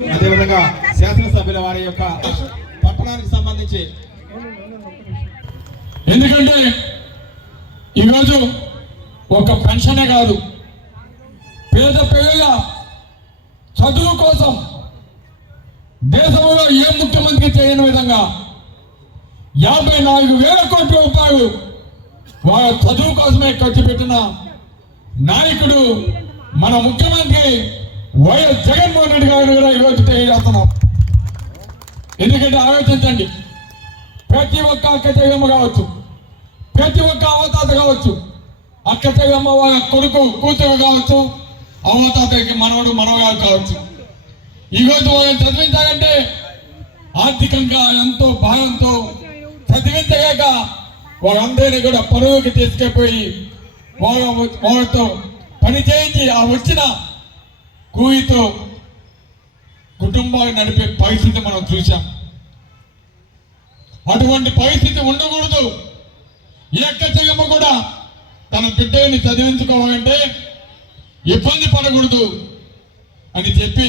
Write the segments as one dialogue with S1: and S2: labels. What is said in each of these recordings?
S1: అదేవిధంగా శాసనసభ్యుల వారి యొక్క పట్టణానికి సంబంధించి.
S2: ఎందుకంటే ఈరోజు ఒక పెన్షనే కాదు పేద పిల్లల చదువు కోసం దేశంలో ఏ ముఖ్యమంత్రి చేయని విధంగా యాభై నాలుగు వేల కోట్ల రూపాయలు వాళ్ళ చదువు కోసమే ఖర్చు పెట్టిన నాయకుడు మన ముఖ్యమంత్రి వైఎస్ జగన్మోహన్ రెడ్డి గారిని కూడా ఈరోజు తెలియజేస్తున్నాం. ఎందుకంటే ఆలోచించండి ప్రతి ఒక్క అక్క చెల్లెమ్మ కావచ్చు ప్రతి ఒక్క అవతాత కావచ్చు అక్క చెల్లెమ్మ వాళ్ళ కొడుకు కూతురు కావచ్చు అవతాతకి మనవడు మనవగారు కావచ్చు. ఈరోజు వాళ్ళని చదివించాలంటే ఆర్థికంగా ఎంతో భారంతో చదివించగాక వాళ్ళందరినీ కూడా పరువుకి తీసుకెళ్ళిపోయి వాళ్ళ వాళ్ళతో పని చేయించి ఆ వచ్చిన కూయితో కుటుంబాలు నడిపే పరిస్థితి మనం చూసాం అటువంటి పరిస్థితి ఉండకూడదు. ఈ యొక్క కూడా తన బిడ్డని చదివించుకోవాలంటే ఇబ్బంది పడకూడదు అని చెప్పి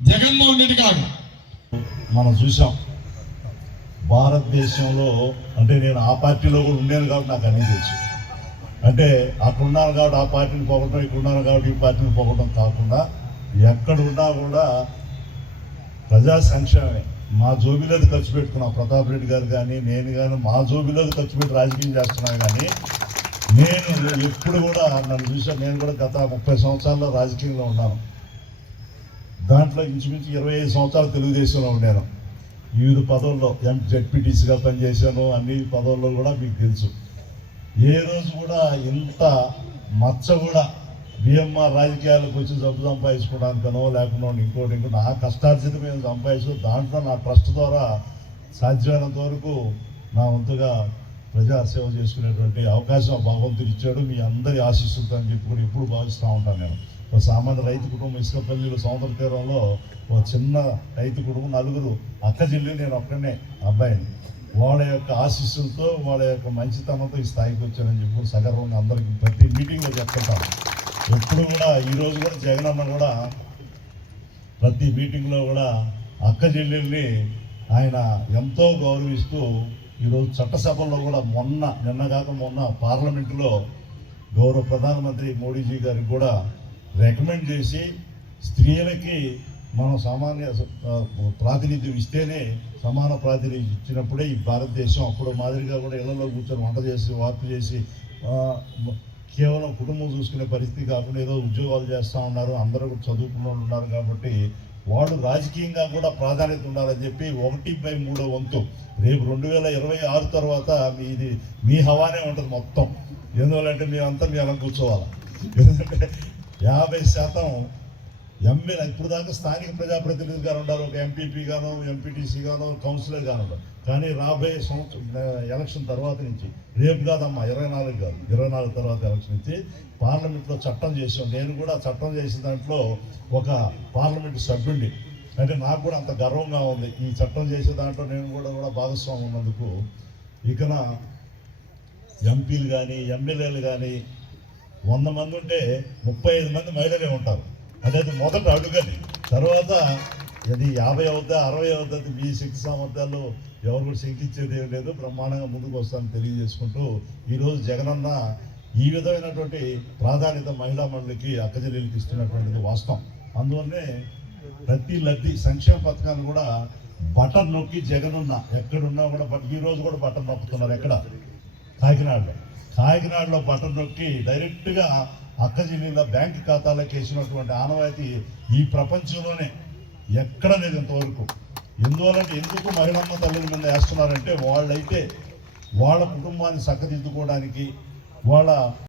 S2: జగన్మోహన్ రెడ్డి గారు
S3: మనం చూసాం భారతదేశంలో అంటే నేను ఆ పార్టీలో కూడా ఉండేది కాబట్టి నాకు అన్నీ తెలుసు. అంటే అక్కడ ఉన్నాను కాబట్టి ఆ పార్టీని పోగొట్టడం ఇక్కడ ఉన్నాను కాబట్టి ఈ పార్టీని పోగొట్టడం కాకుండా ఎక్కడున్నా కూడా ప్రజా సంక్షేమమే. మా జోబిలోది ఖర్చు పెట్టుకున్నాం. ప్రతాప్ రెడ్డి గారు కానీ నేను కానీ మా జోబిలోది ఖర్చు పెట్టి రాజకీయం చేస్తున్నాను కానీ నేను ఎప్పుడు కూడా నన్ను చూసాను నేను కూడా గత ముప్పై సంవత్సరాల్లో రాజకీయంలో ఉన్నాను. దాంట్లో ఇంచుమించు ఇరవై ఐదు సంవత్సరాలు తెలుగుదేశంలో ఉండాను. వివిధ పదవుల్లో ఎం జెడ్పీటీసీగా పనిచేశాను. అన్ని పదవుల్లో కూడా మీకు తెలుసు. ఏ రోజు కూడా ఇంత మచ్చ కూడా బిఎంఆర్ రాజకీయాలకు వచ్చి జబ్బు సంపాదించుకోవడానికనో లేకుండా ఇంకోటి ఇంకో నా కష్టార్జిత మేము సంపాదించు దాంట్లో నా ట్రస్ట్ ద్వారా సాధ్యమైనంత వరకు నా వంతుగా ప్రజాసేవ చేసుకునేటువంటి అవకాశం భగవంతుడు ఇచ్చాడు. మీ అందరి ఆశీస్సులతో అని చెప్పి కూడా ఎప్పుడు భావిస్తూ ఉంటాను నేను. ఒక సామాన్య రైతు కుటుంబం ఇసుకపల్లిలో సముద్ర తీరంలో ఒక చిన్న రైతు కుటుంబం నలుగురు అక్క చెల్లి నేను ఒక్కనే అబ్బాయిని. వాళ్ళ యొక్క ఆశీస్సులతో వాళ్ళ యొక్క మంచితనంతో ఈ స్థాయికి వచ్చారని చెప్పి సగర్వంగా అందరికీ ప్రతి మీటింగ్లో చెప్తుంటాను ఎప్పుడు కూడా ఈ కూడా జగన్ అన్న కూడా ప్రతి మీటింగ్లో కూడా అక్క చెల్లెల్ని ఆయన ఎంతో గౌరవిస్తూ ఈరోజు చట్టసభల్లో కూడా మొన్న నిన్న కాక మొన్న పార్లమెంటులో గౌరవ ప్రధానమంత్రి మోడీజీ గారికి కూడా రికమెండ్ చేసి స్త్రీలకి మనం సామాన్య ప్రాతినిధ్యం ఇస్తేనే సమాన ప్రాతినిధ్యం ఇచ్చినప్పుడే ఈ భారతదేశం అప్పుడు మాదిరిగా కూడా ఇళ్ళలో కూర్చొని వంట చేసి వార్పు చేసి కేవలం కుటుంబం చూసుకునే పరిస్థితి కాకుండా ఏదో ఉద్యోగాలు చేస్తూ ఉన్నారు అందరూ కూడా చదువుకున్న ఉన్నారు కాబట్టి వాళ్ళు రాజకీయంగా కూడా ప్రాధాన్యత ఉండాలని చెప్పి ఒకటి బై మూడో వంతు. రేపు రెండు వేల ఇరవై ఆరు తర్వాత మీది మీ హవానే ఉంటుంది మొత్తం. ఎందువల్లంటే మేమంతా మీ అలా కూర్చోవాలి? ఎందుకంటే యాభై శాతం ఎమ్మెల్యే ఇప్పుడు దాకా స్థానిక ప్రజాప్రతినిధిగా గారు ఉన్నారు ఒక ఎంపీపీ గాను ఎంపీటీసీ గాను కౌన్సిలర్ గాను ఉన్నారు కానీ రాబోయే సంవత్సరం ఎలక్షన్ తర్వాత నుంచి రేపు కాదమ్మా ఇరవై నాలుగు కాదు. ఇరవై నాలుగు తర్వాత ఎలక్షన్ నుంచి పార్లమెంట్లో చట్టం చేసాం నేను కూడా చట్టం చేసిన దాంట్లో ఒక పార్లమెంట్ సభ్యుడిని అంటే నాకు కూడా అంత గర్వంగా ఉంది. ఈ చట్టం చేసే దాంట్లో నేను కూడా కూడా భాగస్వామి ఉన్నందుకు ఇకన ఎంపీలు కానీ ఎమ్మెల్యేలు కానీ వంద మంది ఉంటే ముప్పై ఐదు మంది మహిళలే ఉంటారు. అదే మొదట అడుగని తర్వాత అది యాభై అవుద్దా అరవై అవుతుంది మీ శక్తి సామర్థ్యాలు ఎవరు కూడా శంకించేది ఏం లేదు. బ్రహ్మాండంగా ముందుకు వస్తానని తెలియజేసుకుంటూ ఈరోజు జగనన్న ఈ విధమైనటువంటి ప్రాధాన్యత మహిళా మండలికి అక్కజల్లికి ఇస్తున్నటువంటిది వాస్తవం. అందువల్లనే ప్రతి లబ్ధి సంక్షేమ పథకాన్ని కూడా బటన్ నొక్కి జగనున్న ఎక్కడున్నా కూడా బట్ ఈ రోజు కూడా బటన్ నొక్కుతున్నారు ఎక్కడ? కాకినాడలో. కాకినాడలో బటన్ నొక్కి డైరెక్ట్గా అక్క జిల్లాలో బ్యాంక్ ఖాతాలకు వేసినటువంటి ఆనవాయితీ ఈ ప్రపంచంలోనే ఎక్కడ లేదు ఇంతవరకు. ఎందువలంటే ఎందుకు మహిళమ్మ తల్లిని మీద వేస్తున్నారంటే వాళ్ళైతే వాళ్ళ కుటుంబాన్ని చక్కదిద్దుకోవడానికి వాళ్ళ